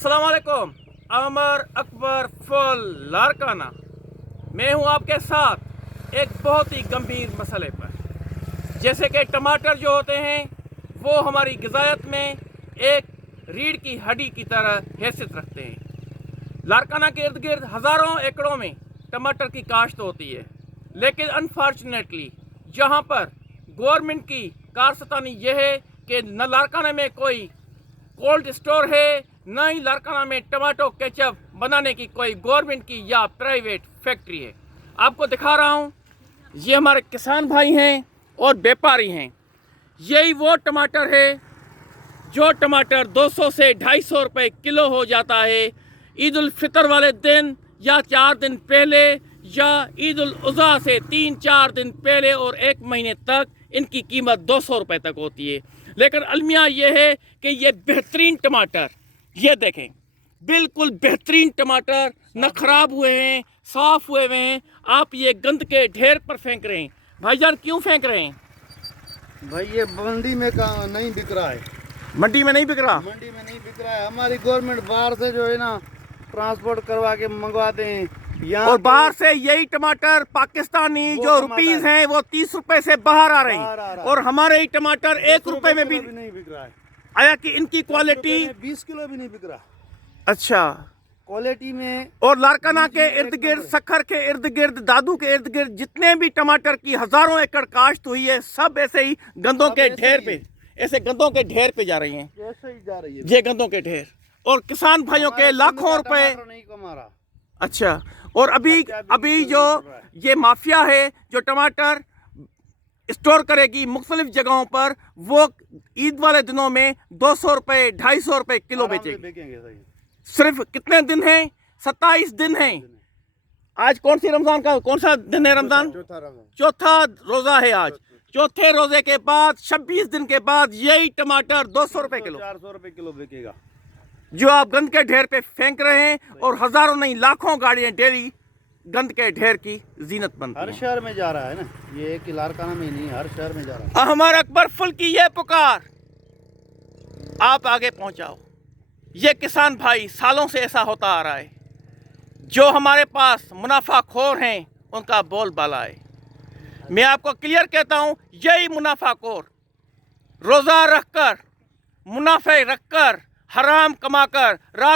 अस्सलाम वालेकुम। अमर अकबर फुल लारकाना। मैं हूं आपके साथ एक बहुत ही गंभीर मसले पर। जैसे कि टमाटर जो होते हैं वो हमारी ग़िज़ायत में एक रीढ़ की हड्डी की तरह हैसियत रखते हैं। लारकाना के इर्द गिर्द हज़ारों एकड़ों में टमाटर की काश्त होती है, लेकिन अनफॉर्चुनेटली जहां पर गवर्नमेंट की कारस्तानी यह है कि न लारकाना में कोई कोल्ड स्टोर है, न ही लारकाना में टमाटो केचप बनाने की कोई गवर्नमेंट की या प्राइवेट फैक्ट्री है। आपको दिखा रहा हूँ, ये हमारे किसान भाई हैं और व्यापारी हैं। यही वो टमाटर है जो टमाटर 200 से 250 रुपये किलो हो जाता है ईद उल फितर वाले दिन या 4 दिन पहले, या ईद उल अज़हा से 3-4 दिन पहले, और 1 महीने तक इनकी कीमत 200 रुपये तक होती है। लेकिन अलमिया ये है कि ये बेहतरीन टमाटर, ये देखें, बिल्कुल बेहतरीन टमाटर, न ख़राब हुए हैं, साफ़ हुए हुए हैं। आप ये गंद के ढेर पर फेंक रहे हैं। भाईजान क्यों फेंक रहे हैं? भाई ये मंडी में नहीं बिक रहा है। मंडी में नहीं बिक रहा? मंडी में नहीं बिक रहा है। हमारी गवर्नमेंट बाहर से जो है ना ट्रांसपोर्ट करवा के मंगवाते हैं यहाँ, और बाहर से यही टमाटर पाकिस्तानी जो रुपीस हैं वो 30 रुपए से बाहर आ रहे हैं, और हमारे ही टमाटर 1 रुपए में भी नहीं बिक रहा है। आया कि इनकी क्वालिटी 20 किलो भी नहीं बिक रहा अच्छा क्वालिटी में। और लारकाना के इर्द गिर्द, सखर के इर्द गिर्द, दादू के इर्द गिर्द जितने भी टमाटर की हजारों एकड़ काश्त हुई है, सब ऐसे ही गंदों के ढेर पे, ऐसे गंदों के ढेर पे जा रही हैं। कैसे ही जा रही है ये गंदों के ढेर, और किसान भाइयों के लाखों रुपए। नहीं कमा रहा। अच्छा, और अभी जो ये माफिया है जो टमाटर स्टोर करेगी मुख्तलिफ जगहों पर, वो ईद वाले दिनों में 200 रुपये 250 रुपये किलो बेचेगी। सिर्फ कितने दिन हैं? 27 दिन हैं। आज कौन सा दिन है? रमजान चौथा रोजा है आज। चौथे रोजे के बाद 26 दिन के बाद यही टमाटर 200 रुपये किलो, 400 रुपये किलो बिकेगा, जो आप गंद के ढेर पे फेंक रहे हैं। और हजारों नहीं लाखों गाड़ियां डेली गंद के ढेर की जीनत बनती हर हैं। शहर में जा रहा है ना, ये कि लारकाना में ही नहीं, हर शहर में जा रहा है। हमारा अकबर फुल की यह पुकार आप आगे पहुंचाओ। ये किसान भाई सालों से ऐसा होता आ रहा है। जो हमारे पास मुनाफाखोर हैं उनका बोलबाला है। मैं आपको क्लियर कहता हूं, यही मुनाफाखोर रोजा रखकर, मुनाफे रखकर, हराम कमाकर रात